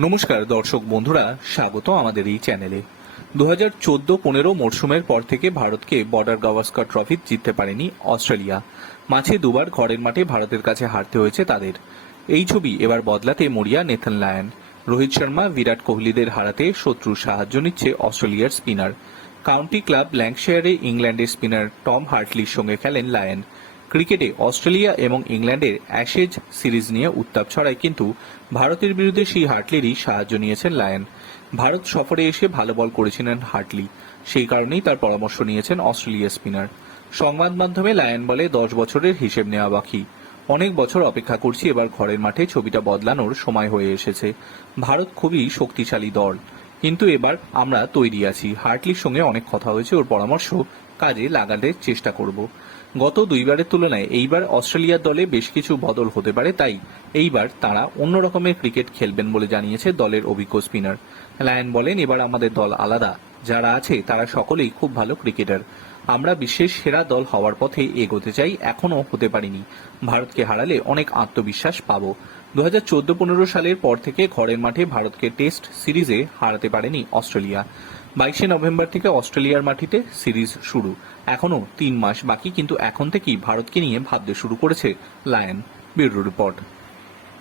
নমস্কার দর্শক বন্ধুরা, স্বাগত আমাদের এই চ্যানেলে। দু হাজার চোদ্দ পনেরো মরশুমের পর থেকে ভারতকে বর্ডার গাভাস্কর ট্রফি জিততে পারেনি অস্ট্রেলিয়া। মাঝে দুবার ঘরের মাঠে ভারতের কাছে হারতে হয়েছে তাদের। এই ছবি এবার বদলাতে মরিয়া নেথান লায়ন। রোহিত শর্মা, বিরাট কোহলিদের হারাতে শত্রুর সাহায্য নিচ্ছে অস্ট্রেলিয়ার স্পিনার। কাউন্টি ক্লাব ল্যাঙ্কশেয়ারে ইংল্যান্ডের স্পিনার টম হার্টলির সঙ্গে খেলেন লায়ন। ক্রিকেটে অস্ট্রেলিয়া এবং ইংল্যান্ডের অ্যাশেজ সিরিজ নিয়ে উত্তাপ ছড়ায়, কিন্তু ভারতের বিরুদ্ধে সেই হার্টলিরই সাহায্য নিয়েছেন লায়ন। ভারত সফরে এসে ভালো বল করেছিলেন হার্টলি। সেই কারণেই তার পরামর্শ নিয়েছেন অস্ট্রেলিয়া স্পিনার। সংবাদ মাধ্যমে লায়ন বলে দশ বছরের হিসেব নেওয়া বাকি। অনেক বছর অপেক্ষা করছি এবার ঘরের মাঠে ছবিটা বদলানোর সময় হয়ে এসেছে। ভারত খুবই শক্তিশালী দল। কিন্তু এবার আমরা তৈরি আছি। হার্টলির সঙ্গে অনেক কথা হয়েছে, ওর পরামর্শ কাজে লাগাতে চেষ্টা করব। গত দুইবারের তুলনায় এইবার অস্ট্রেলিয়ার দলে বেশ কিছু বদল হতে পারে, তাই এইবার তারা অন্য রকমের ক্রিকেট খেলবেন বলে জানিয়েছে দলের অভিজ্ঞ স্পিনার। লায়ন বলেন, এবার আমাদের দল আলাদা। যারা আছে, তারা সকলেই খুব ভালো ক্রিকেটার। আমরা বিশ্বের সেরা দল হওয়ার পথে এগোতে চাই, এখনও হতে পারিনি। ভারতকে হারালে অনেক আত্মবিশ্বাস পাবো। দু হাজার চোদ্দ পনেরো সালের পর থেকে ঘরের মাঠে ভারতকে টেস্ট সিরিজে হারাতে পারেনি অস্ট্রেলিয়া। বাইশে নভেম্বর থেকে অস্ট্রেলিয়ার মাটিতে সিরিজ শুরু। এখনও তিন মাস বাকি, কিন্তু এখন থেকেই ভারতকে নিয়ে ভাবতে শুরু করেছে লায়ন। Bureau report.